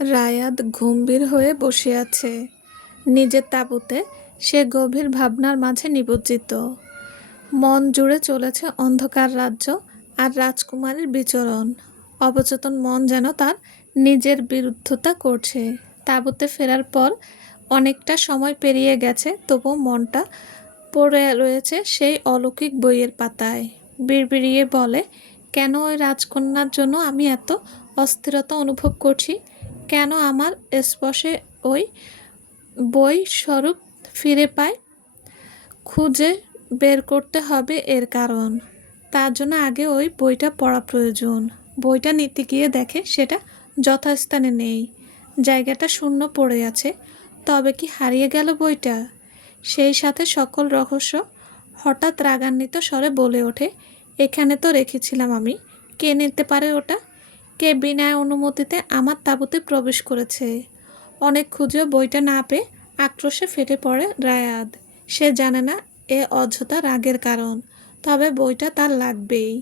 রায়াত গম্ভীর হয়ে বসে আছে নিজের তাঁবুতে। সে গভীর ভাবনার মাঝে নিমজ্জিত। মন জুড়ে চলেছে অন্ধকার রাজ্য আর রাজকুমারীর বিচরণ। অবচেতন মন যেন তার নিজের বিরুদ্ধতা করছে। তাঁবুতে ফেরার পর অনেকটা সময় পেরিয়ে গেছে, তবু মনটা পড়ে রয়েছে সেই অলৌকিক বইয়ের পাতায়। বিড়বিড়িয়ে বলে, কেন ওই রাজকন্যার জন্য আমি এত অস্থিরতা অনুভব করছি? কেন আমার স্পর্শে ওই বই স্বরূপ ফিরে পায়? খুঁজে বের করতে হবে এর কারণ। তার জন্য আগে ওই বইটা পড়া প্রয়োজন। বইটা নিতে গিয়ে দেখে সেটা যথাস্থানে নেই, জায়গাটা শূন্য পড়ে আছে। তবে কি হারিয়ে গেল বইটা? সেই সাথে সকল রহস্য। হঠাৎ রাগান্বিত স্বরে বলে ওঠে, এখানে তো রেখেছিলাম আমি। কে নিতে পারে ওটা? কে বিনা অনুমতিতে আমার তাঁবুতে প্রবেশ করেছে? অনেক খুঁজেও বইটা না পেয়ে আক্রোশে ফেটে পড়ে রায়াদ। সে জানে না এ অযথা রাগের কারণ, তবে বইটা তার লাগবেই।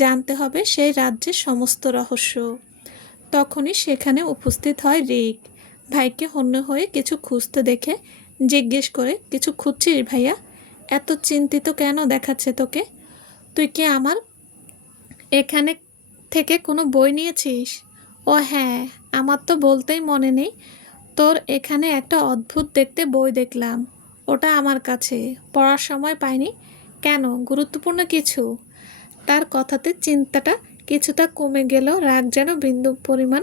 জানতে হবে সেই রাজ্যের সমস্ত রহস্য। তখনই সেখানে উপস্থিত হয় রিক। ভাইকে হন্য হয়ে কিছু খুঁজতে দেখে জিজ্ঞেস করে, কিছু খুঁজছিস ভাইয়া? এত চিন্তিত কেন দেখাচ্ছে তোকে? তুই কি আমার এখানে থেকে কোনো বই নিয়েছিস? ও হ্যাঁ, আমার তো বলতেই মনে নেই। তোর এখানে একটা অদ্ভুত দেখতে বই দেখলাম, ওটা আমার কাছে। পড়ার সময় পাইনি। কেন, গুরুত্বপূর্ণ কিছু? তার কথাতে চিন্তাটা কিছুটা কমে গেল, রাগ যেন বিন্দু পরিমাণ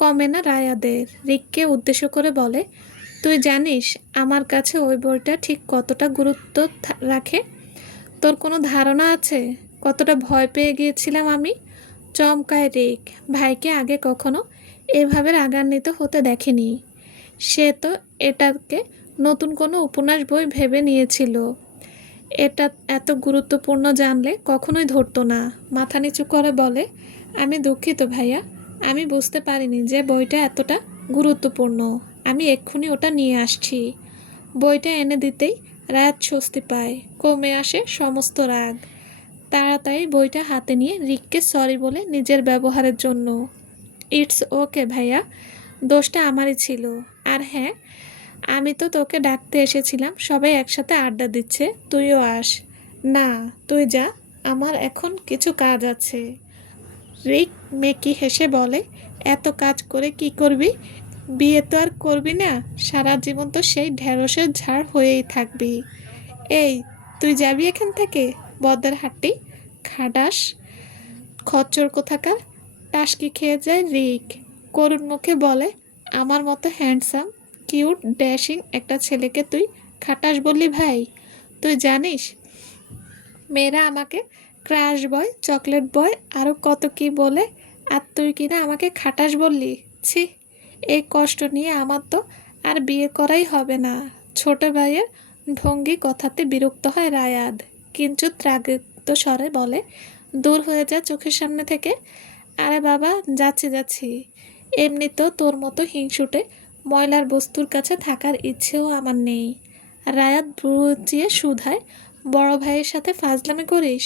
কমে না রায়াদের। রিককে উদ্দেশ্য করে বলে, তুই জানিস আমার কাছে ওই বইটা ঠিক কতটা গুরুত্ব রাখে? তোর কোনো ধারণা আছে কতটা ভয় পেয়ে গিয়েছিলাম আমি? চমকায় রিক। ভাইকে আগে কখনো এভাবে রাগান্বিত হতে দেখেনি। সে তো এটাকে নতুন কোনো উপন্যাস বই ভেবে নিয়েছিল। এটা এত গুরুত্বপূর্ণ জানলে কখনোই ধরতো না। মাথা নিচু করে বলে, আমি দুঃখিত ভাইয়া, আমি বুঝতে পারিনি যে বইটা এতটা গুরুত্বপূর্ণ। আমি এক্ষুনি ওটা নিয়ে আসছি। বইটা এনে দিতেই রাত স্বস্তি পায়, কমে আসে সমস্ত রাগ। তাড়াতাড়ি বইটা হাতে নিয়ে রিককে সরি বলে নিজের ব্যবহারের জন্য। ইটস ওকে ভাইয়া, দোষটা আমারই ছিল। আর হ্যাঁ, আমি তো তোকে ডাকতে এসেছিলাম, সবাই একসাথে আড্ডা দিচ্ছে, তুইও আস। না, তুই যা, আমার এখন কিছু কাজ আছে। রিক মেকি হেসে বলে, এত কাজ করে কি করবি? বিয়ে তো আর করবি না, সারা জীবন তো সেই ঢেঁড়সের ঝাড় হয়েই থাকবি। এই, তুই যাবি এখান থেকে? বদের হাট্টি খাডাস খচ্চর কোথাকার। টাসকি খেয়ে যায় রিক। করুণ মুখে বলে, আমার মতো হ্যান্ডসাম কিউট ড্যাশিং একটা ছেলেকে তুই খাটাস বললি ভাই? তুই জানিস মেয়েরা আমাকে ক্রাশ বয়, চকলেট বয়, আরও কত কি বলে, আর তুই কিনা আমাকে খাটাস বললি? ছি, এই কষ্ট নিয়ে আমার তো আর বিয়ে করাই হবে না। ছোট ভাইয়ের ঢঙ্গি কথাতে বিরক্ত হয় রায়াদ, কিঞ্চিত রাগিত স্বরে বলে, দূর হয়ে যা চোখের সামনে থেকে। আরে বাবা, যাচ্ছি যাচ্ছি। এমনিতেও তোর মতো হিংসুটে ময়লার বস্তুর কাছে থাকার ইচ্ছেও আমার নেই। রায়াত বুঝিয়ে শুধায়, বড় ভাইয়ের সাথে ফাজলামি করিস?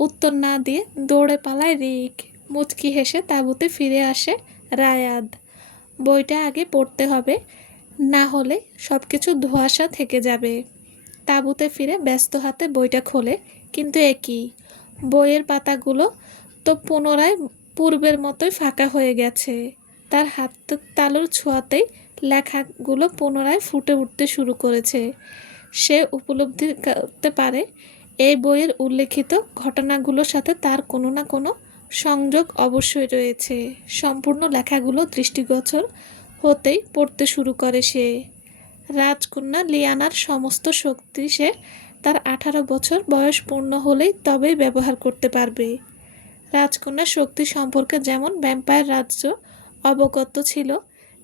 উত্তর না দিয়ে দৌড়ে পালায় রিক। মুচকি হেসে তাঁবুতে ফিরে আসে রায়াদ। বইটা আগে পড়তে হবে, না হলে সব কিছু ধোঁয়াশা থেকে যাবে। তাঁবুতে ফিরে ব্যস্ত হাতে বইটা খোলে, কিন্তু একই, বইয়ের পাতাগুলো তো পুনরায় পূর্বের মতোই ফাঁকা হয়ে গেছে। তার হাতের তালুর ছোঁয়াতেই লেখাগুলো পুনরায় ফুটে উঠতে শুরু করেছে। সে উপলব্ধি করতে পারে এই বইয়ের উল্লেখিত ঘটনাগুলোর সাথে তার কোনো না কোনো সংযোগ অবশ্যই রয়েছে। সম্পূর্ণ লেখাগুলো দৃষ্টিগোচর হতেই পড়তে শুরু করে সে। রাজকন্যা লিয়ানার সমস্ত শক্তি সে তার 18 বছর বয়স পূর্ণ হলেই তবেই ব্যবহার করতে পারবে। রাজকন্যার শক্তি সম্পর্কে যেমন ভ্যাম্পায়ার রাজ্য অবগত ছিল,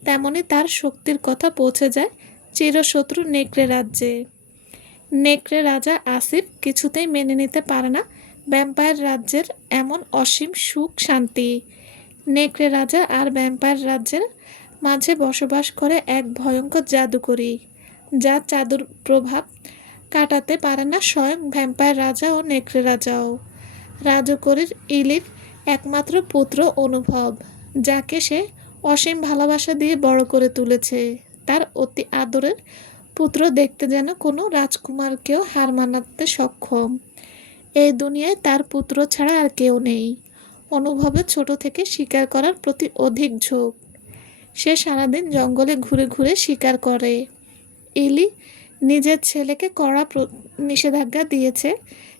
তেমনি তার শক্তির কথা পৌঁছে যায় চিরশত্রু নেকড়ে রাজ্যে। নেকড়ে রাজা আসিফ কিছুতেই মেনে নিতে পারে না ভ্যাম্পায়ার রাজ্যের এমন অসীম সুখ শান্তি। নেকড়ে রাজা আর ভ্যাম্পায়ার রাজ্যের মাঝে বসবাস করে এক ভয়ঙ্কর জাদুকরী, যার জাদুর প্রভাব কাটাতে পারে না স্বয়ং ভ্যাম্পায়ার রাজা ও নেকড়ে রাজাও। রাজকরীর ইলির একমাত্র পুত্র অনুভব, যাকে সে অসীম ভালোবাসা দিয়ে বড় করে তুলেছে। তার অতি আদরের পুত্র দেখতে যেন কোনো রাজকুমারকেও হার মানাতে সক্ষম। এই দুনিয়ায় তার পুত্র ছাড়া আর কেউ নেই। অনুভবে ছোট থেকে শিকার করার প্রতি অধিক ঝোঁক। সে সারাদিন জঙ্গলে ঘুরে ঘুরে শিকার করে। ইলি নিজের ছেলেকে কড়া নিষেধাজ্ঞা দিয়েছে,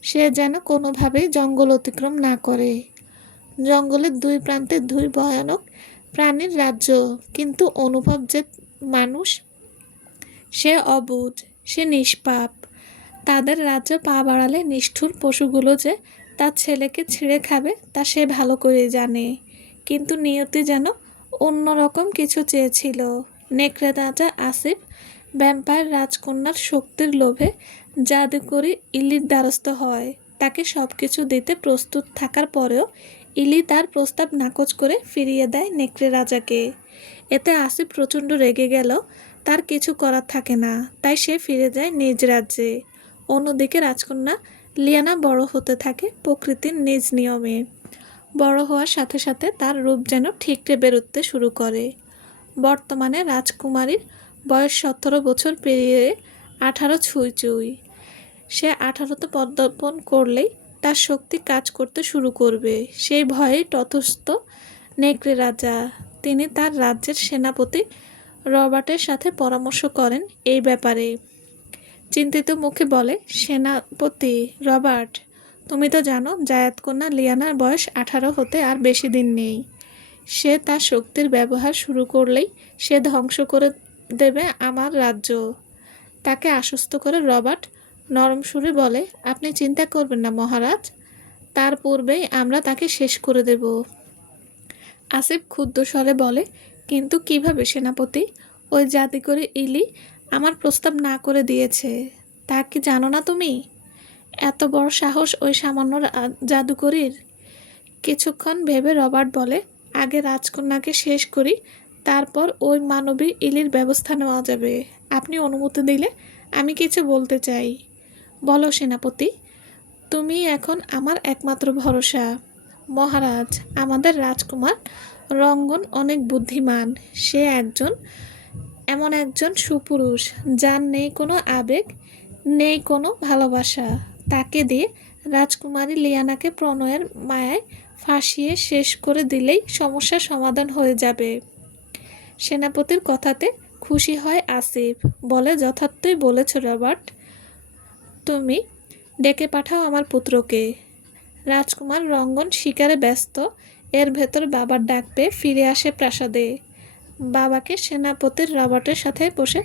সে যেন কোনোভাবেই জঙ্গল অতিক্রম না করে। জঙ্গলের দুই প্রান্তে দুই ভয়ানক প্রাণীর রাজ্য, কিন্তু অনুভব যে মানুষ, সে অবুঝ, সে নিষ্পাপ। তাদের রাজ্য পা বাড়ালে নিষ্ঠুর পশুগুলো যে তার ছেলেকে ছিঁড়ে খাবে তা সে ভালো করে জানে। কিন্তু নিয়তি যেন অন্যরকম কিছু চেয়েছিল। নেকড়ে রাজা আসিফ ভ্যাম্পায়ার রাজকন্যার শক্তির লোভে জাদুকরি ইলির দ্বারস্থ হয়। তাকে সব কিছু দিতে প্রস্তুত থাকার পরেও ইলি তার প্রস্তাব নাকচ করে ফিরিয়ে দেয় নেকড়ে রাজাকে। এতে আসিফ প্রচণ্ড রেগে গেল। তার কিছু করার থাকে না, তাই সে ফিরে যায় নিজ রাজ্যে। অন্যদিকে রাজকন্যা লিয়ানা বড় হতে থাকে প্রকৃতির নিজ নিয়মে। বড় হওয়ার সাথে সাথে তার রূপ যেন ঠিকরে বেরোতে শুরু করে। বর্তমানে রাজকুমারীর বয়স 17 বছর পেরিয়ে 18 ছুঁই ছুঁই। সে 18তে পদার্পণ করলেই তার শক্তি কাজ করতে শুরু করবে। সেই ভয়েই ততস্থ নেকড়ে রাজা। তিনি তার রাজ্যের সেনাপতি রবার্টের সাথে পরামর্শ করেন এই ব্যাপারে। চিন্তিত মুখে বলে, সেনাপতি রবার্ট, তুমি তো জানো জায়াত কন্যা লিয়ানার বয়স 18 হতে আর বেশি দিন নেই। সে তার শক্তির ব্যবহার শুরু করলেই সে ধ্বংস করে দেবে আমার রাজ্য। তাকে আশ্বস্ত করে রবার্ট নরম সুরে বলে, আপনি চিন্তা করবেন না মহারাজ, তার পূর্বেই আমরা তাকে শেষ করে দেব। আসিফ ক্ষুব্ধ স্বরে বলে, কিন্তু কিভাবে সেনাপতি? ওই জাদুকরি ইলি আমার প্রস্তাব না করে দিয়েছে, তা কি জানো না তুমি? এত বড় সাহস ওই সামান্য জাদুকরির? কিছুক্ষণ ভেবে রবার্ট বলে, আগে রাজকন্যাকে শেষ করি, তারপর ওই মানবী ইলির ব্যবস্থা নেওয়া যাবে। আপনি অনুমতি দিলে আমি কিছু বলতে চাই। বলো সেনাপতি, তুমি এখন আমার একমাত্র ভরসা। মহারাজ, আমাদের রাজকুমার রঙ্গন অনেক বুদ্ধিমান। সে এমন একজন সুপুরুষ যার নেই কোনো আবেগ, নেই কোনো ভালোবাসা। তাকে দিয়ে রাজকুমারী লিয়ানাকে প্রণয়ের মায়ায় ফাঁসিয়ে শেষ করে দিলেই সমস্যার সমাধান হয়ে যাবে। সেনাপতির কথাতে খুশি হয় আসিফ, বলে, যথার্থই বলেছ রবার্ট, তুমি ডেকে পাঠাও আমার পুত্রকে। রাজকুমার রঙ্গন শিকারে ব্যস্ত। এর ভেতর বাবার ডাক পেয়ে ফিরে আসে প্রাসাদে। বাবাকে সেনাপতির রবার্টের সাথে বসে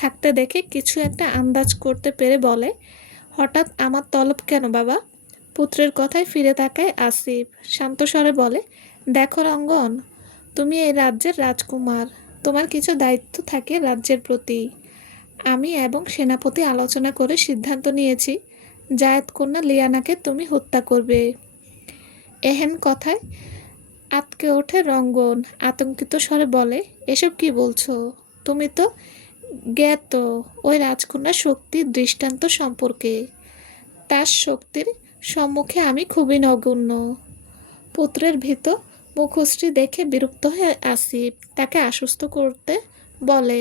থাকতে দেখে কিছু একটা আন্দাজ করতে পেরে বলে, হঠাৎ আমার তলব কেন বাবা? পুত্রের কথায় ফিরে তাকায় আসিফ, শান্ত স্বরে বলে, দেখো রঙ্গন, তুমি এই রাজ্যের রাজকুমার, তোমার কিছু দায়িত্ব থাকে রাজ্যের প্রতি। আমি এবং সেনাপতি আলোচনা করে সিদ্ধান্ত নিয়েছি জায়েদ কন্যা লিয়ানাকে তুমি হত্যা করবে। এহেন কথায় আতকে ওঠে রঙ্গন, আতঙ্কিত স্বরে বলে, এসব কি বলছো? তুমি তো জ্ঞাত ওই রাজকন্যার শক্তির দৃষ্টান্ত সম্পর্কে। তার শক্তির সম্মুখে আমি খুবই নগণ্য। পুত্রের ভীত মুখশ্রী দেখে বিরক্ত হয়ে আসিফ তাকে আশ্বস্ত করতে বলে,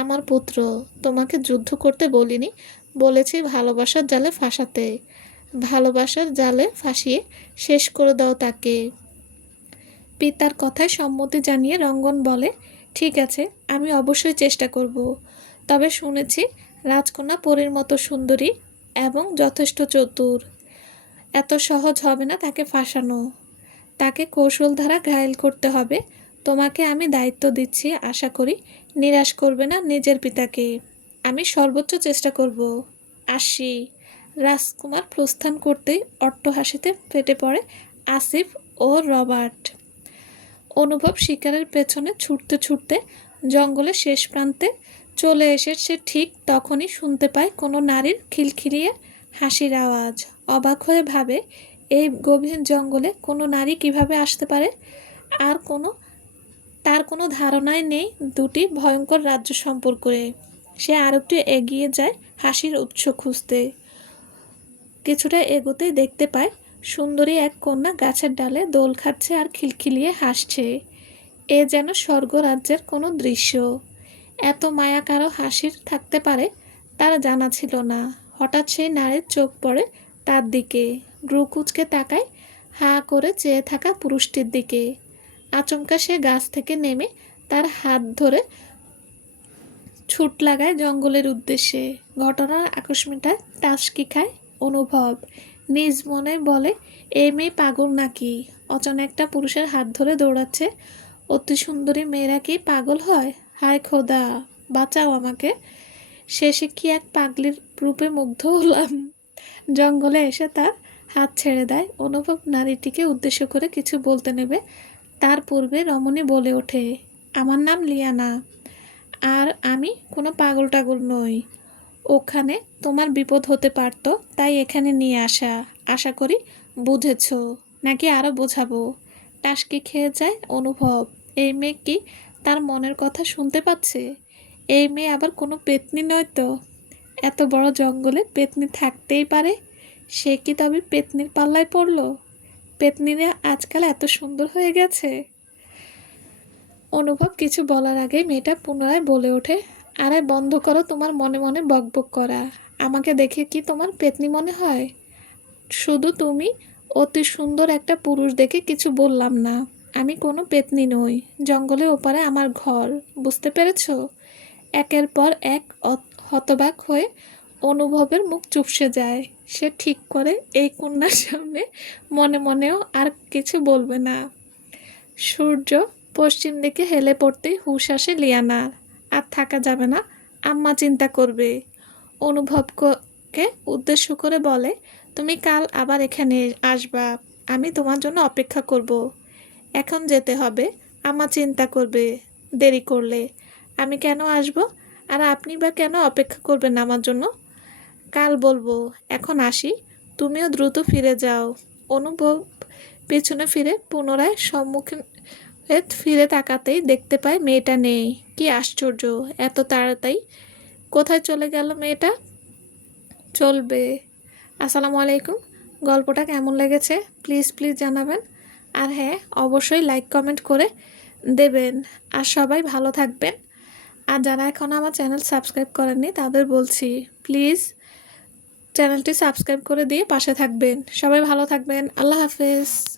আমার পুত্র, তোমাকে যুদ্ধ করতে বলিনি, বলেছি ভালোবাসার জালে ফাঁসাতে। ভালোবাসার জালে ফাঁসিয়ে শেষ করে দাও তাকে। পিতার কথায় সম্মতি জানিয়ে রঙ্গন বলে, ঠিক আছে, আমি অবশ্যই চেষ্টা করব। তবে শুনেছি রাজকন্যা পরীর মতো সুন্দরী এবং যথেষ্ট চতুর। এত সহজ হবে না তাকে ফাঁসানো। তাকে কৌশল দ্বারা ঘায়েল করতে হবে। তোমাকে আমি দায়িত্ব দিচ্ছি, আশা করি নিরাশ করবে না নিজের পিতাকে। আমি সর্বোচ্চ চেষ্টা করব। আসি। রাজকুমার প্রস্থান করতেই অট্টহাসিতে ফেটে পড়ে আসিফ ও রবার্ট। অনুভব শিকারের পেছনে ছুটতে ছুটতে জঙ্গলের শেষ প্রান্তে চলে এসে সে ঠিক তখনই শুনতে পায় কোনো নারীর খিলখিলিয়ে হাসির আওয়াজ। অবাক হয়ে ভাবে, এই গভীর জঙ্গলে কোনো নারী কিভাবে আসতে পারে? আর তার কোনো ধারণাই নেই দুটি ভয়ঙ্কর রাজ্য সম্পর্কে। সে আরেকটু এগিয়ে যায় হাসির উৎস খুঁজতে। কিছুটা এগোতেই দেখতে পায় সুন্দরী এক কন্যা গাছের ডালে দোল খাচ্ছে আর খিলখিলিয়ে হাসছে। এ যেন স্বর্গরাজ্যের কোনো দৃশ্য। এত মায়া কারো হাসির থাকতে পারে তার জানা ছিল না। হঠাৎ সেই নারীর চোখ পড়ে তার দিকে, ভ্রু কুঁচকে তাকায় হাঁ করে চেয়ে থাকা পুরুষটির দিকে। আচমকা সে গাছ থেকে নেমে তার হাত ধরে ছুট লাগায় জঙ্গলের উদ্দেশ্যে। ঘটনার আকস্মিকতায় টাসকি খায় অনুভব। নিজ মনে বলে, এই মেয়ে পাগল নাকি? অচেনা একটা পুরুষের হাত ধরে দৌড়াচ্ছে। অতি সুন্দরী মেয়েরা কি পাগল হয়? হায় খোদা, বাঁচাও আমাকে। শেষে কি এক পাগলির রূপে মুগ্ধ হলাম। জঙ্গলে এসে তার হাত ছেড়ে দেয়। অনুভব নারীটিকে উদ্দেশ্য করে কিছু বলতে নেবে, তার পূর্বে রমণী বলে ওঠে, আমার নাম লিয়ানা, আর আমি কোনো পাগল টাগল নই। ওখানে তোমার বিপদ হতে পারতো, তাই এখানে নিয়ে আসা। আশা করি বুঝেছ, নাকি আরও বোঝাবো? টাসকি খেয়ে যায় অনুভব। এই মেয়ে কি তার মনের কথা শুনতে পাচ্ছে? এই মেয়ে আবার কোনো পেতনি নয় তো? এত বড় জঙ্গলে পেতনি থাকতেই পারে। সে কি তবে পেতনির পাল্লায় পড়ল? পেতনিরা আজকাল এত সুন্দর হয়ে গেছে। অনুভব কিছু বলার আগে মেয়েটা পুনরায় বলে ওঠে, আরে বন্ধ করো তোমার মনে মনে বকবক করা। আমাকে দেখে কি তোমার পেতনি মনে হয়? শুধু তুমি অতি সুন্দর একটা পুরুষ দেখে কিছু বললাম না। আমি কোনো পেতনি নই। জঙ্গলের ওপারে আমার ঘর, বুঝতে পেরেছ? একের পর এক হতবাক হয়ে অনুভবের মুখ চুপসে যায়। সে ঠিক করে এই কন্যার সামনে মনে মনেও আর কিছু বলবে না। সূর্য পশ্চিম দিকে হেলে পড়তেই হুঁশ আসে লিয়ানার। আর থাকা যাবে না, আম্মা চিন্তা করবে। অনুভবকে উদ্দেশ্য করে বলে, তুমি কাল আবার এখানে আসবা, আমি তোমার জন্য অপেক্ষা করব। এখন যেতে হবে, আম্মা চিন্তা করবে দেরি করলে। আমি কেন আসব, আর আপনি বা কেন অপেক্ষা করবেন আমার জন্য? কাল বলবো, এখন আসি, তুমিও দ্রুত ফিরে যাও। অনুভব পেছনে ফিরে পুনরায় সম্মুখে ফিরে তাকাতেই দেখতে পায় মেয়েটা নেই। কি আশ্চর্য, এত তাড়াতাড়ি কোথায় চলে গেল মেয়েটা? চলবে। আসসালামু আলাইকুম। গল্পটা কেমন লেগেছে প্লিজ প্লিজ জানাবেন। আর হ্যাঁ, অবশ্যই লাইক কমেন্ট করে দেবেন। আর সবাই ভালো থাকবেন। আর যারা এখন আমার চ্যানেল সাবস্ক্রাইব করেননি তাদের বলছি, প্লিজ চ্যানেলটি সাবস্ক্রাইব করে দিয়ে পাশে থাকবেন। সবাই ভালো থাকবেন। আল্লাহ হাফেজ।